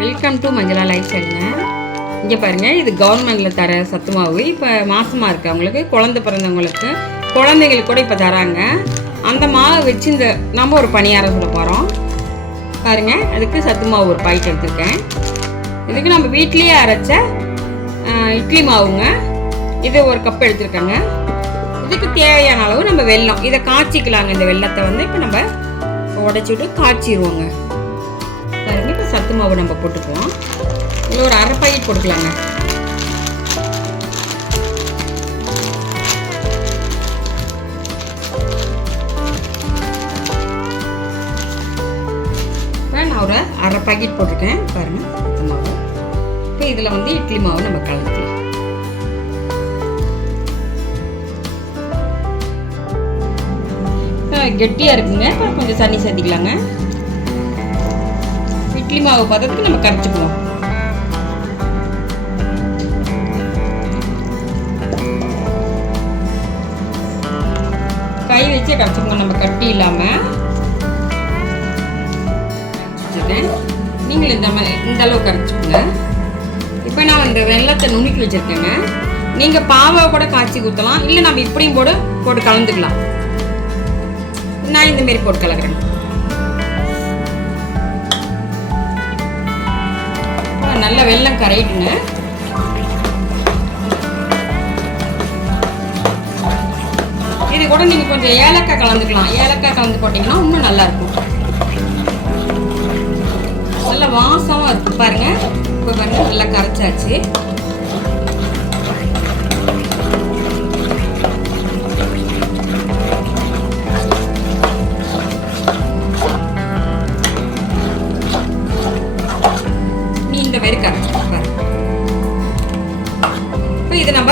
Welcome to Manjala life ஸ்டைலுங்க. இங்கே பாருங்கள், இது கவர்மெண்ட்டில் தர சத்து மாவு. இப்போ மாதமாக இருக்கவங்களுக்கு, குழந்தை பிறந்தவங்களுக்கு, குழந்தைங்களுக்கு கூட இப்போ தராங்க. அந்த மாவை வச்சு நம்ம ஒரு பணியாரம் சுட போகிறோம். பாருங்கள், அதுக்கு சத்து மாவு ஒரு பாக்கெட் எடுத்துருக்கேன். இதுக்கு நம்ம வீட்லேயே அரைச்ச இட்லி மாவுங்க. இது ஒரு கப் எடுத்துருக்கேங்க. இதுக்கு தேவையான அளவு நம்ம வெல்லம், இதை காய்ச்சிக்கலாங்க. இந்த வெல்லத்தை இப்போ நம்ம உடைச்சிட்டு காய்ச்சிடுவோங்க. பாருங்க, இப்போ சத்து மாவு நம்ம போட்டுக்குவோம். இதில் ஒரு அரை பாக்கெட் போட்டுக்கலாங்க. நான் ஒரு அரை பாக்கெட் போட்டிருக்கேன். பாருங்க, சத்து மாவு. இப்போ இதில் இட்லி மாவு நம்ம கலந்துக்கலாம். கெட்டியாக இருக்குங்க. கொஞ்சம் தண்ணி சேர்த்திக்கலாங்க. இட்லி மாவு பதத்துக்கு நம்ம கரைச்சிக்குவோம். கை வச்சே கரைச்சிக்குவோம், நம்ம கட்டி இல்லாமல். நீங்கள் இந்த அளவு கரைச்சிக்கோங்க. இப்போ நான் இந்த வெல்லத்தை நுணுக்கி வச்சுருக்கேங்க. நீங்கள் பாவை கூட காய்ச்சி ஊற்றலாம், இல்லை நம்ம இப்படியும் போட்டு கலந்துக்கலாம். நான் இந்த மாரி போட்டு கலக்கிறேன். நல்லா வெல்லம் கரையிட்டுங்க. இது கூட நீங்கள் கொஞ்சம் ஏலக்காய் கலந்துக்கலாம். ஏலக்காய் கலந்து போட்டிங்கன்னா இன்னும் நல்லா இருக்கும். நல்ல வாசமாக இருக்கும். பாருங்க, இப்போ பாருங்க, நல்லா கரைச்சாச்சு. இந்த மாதிரி கரைச்சி பாருங்க. இப்போ இது நம்ம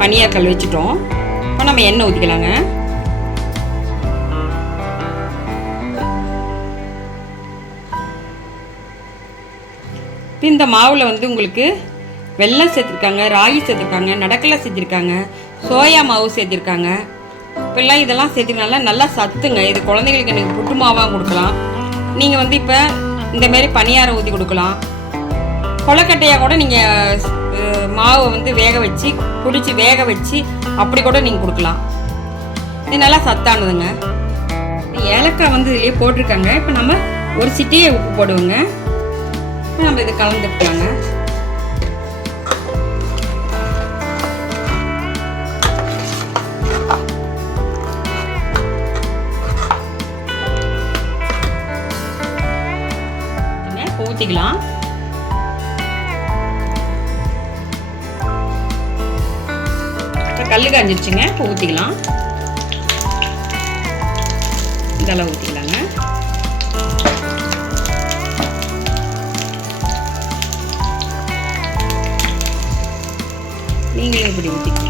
பனியாரக்கல் வச்சுட்டோம். இப்போ நம்ம எண்ணெய் ஊற்றிக்கலாங்க. இந்த மாவில் உங்களுக்கு வெல்லம் சேர்த்துருக்காங்க, ராகி சேர்த்துருக்காங்க, நடக்கலை சேர்த்துருக்காங்க, சோயா மாவு சேர்த்துருக்காங்க. இப்போல்லாம் இதெல்லாம் சேர்த்துக்கனால நல்லா சத்துங்க. இது குழந்தைங்களுக்கு நீங்கள் புட்டு மாவாக கொடுக்கலாம். நீங்கள் இப்போ இந்தமாரி பனியாரம் ஊற்றி கொடுக்கலாம். கொலக்கட்டையாக கூட நீங்கள் மாவை வேக வச்சு பிடிச்சி வேக வச்சு அப்படி கூட நீங்கள் கொடுக்கலாம். இது நல்லா சத்தானதுங்க. ஏலக்காய் இதுலேயே போட்டிருக்காங்க. இப்போ நம்ம ஒரு சிட்டியை உப்பு போடுவோங்க. இப்போ நம்ம இதை கலந்துக்கலாங்க. ஊற்றிக்கலாம். இப்போ கல்லு காஞ்சிருச்சுங்க. இப்போ ஊற்றிக்கலாம். இதெல்லாம் ஊற்றிக்கலாங்க. நீங்களும் இப்படி ஊற்றிக்கலாம்.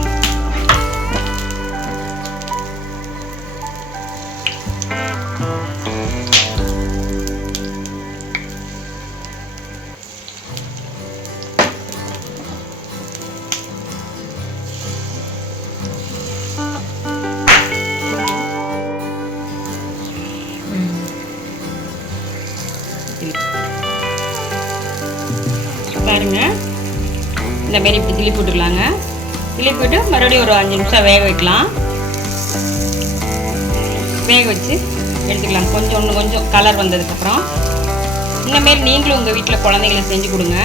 பாருங்க, இந்த மாரி இப்படி கிளி போட்டுக்கலாங்க. கிளி போட்டு மறுபடியும் ஒரு 5 நிமிஷம் வேக வைக்கலாம். வேக வச்சு எடுத்துக்கலாம். இன்னும் கொஞ்சம் கலர் வந்ததுக்கப்புறம் இந்தமாரி நீங்களும் உங்கள் வீட்டில் குழந்தைங்களுக்கு செஞ்சு கொடுங்க.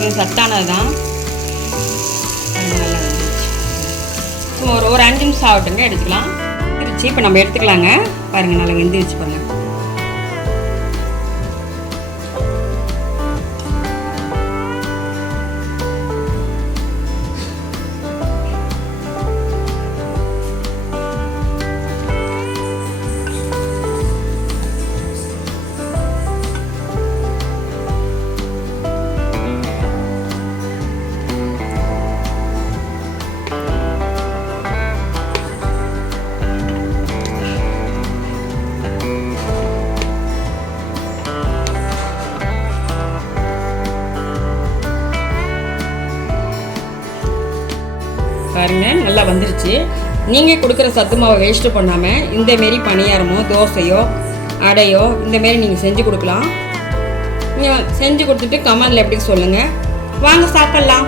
இது சத்தானது தான். நல்லா வந்துருச்சு. ஒரு 5 நிமிஷம் ஆகட்டுங்க, எடுத்துக்கலாம். வந்துருச்சு. இப்போ நம்ம எடுத்துக்கலாங்க. பாருங்கள், நல்லா வெந்துருச்சு பாருங்க. பாருங்க, நல்லா வந்துருச்சு. நீங்கள் கொடுக்குற சத்து மாவை வேஸ்ட்டு பண்ணாமல் இந்தமாரி பணியாரமோ தோசையோ அடையோ இந்தமாரி நீங்கள் செஞ்சு கொடுக்கலாம். நீங்கள் செஞ்சு கொடுத்துட்டு கமெண்டில் எப்படி சொல்லுங்கள். வாங்க சாப்பிட்லாம்.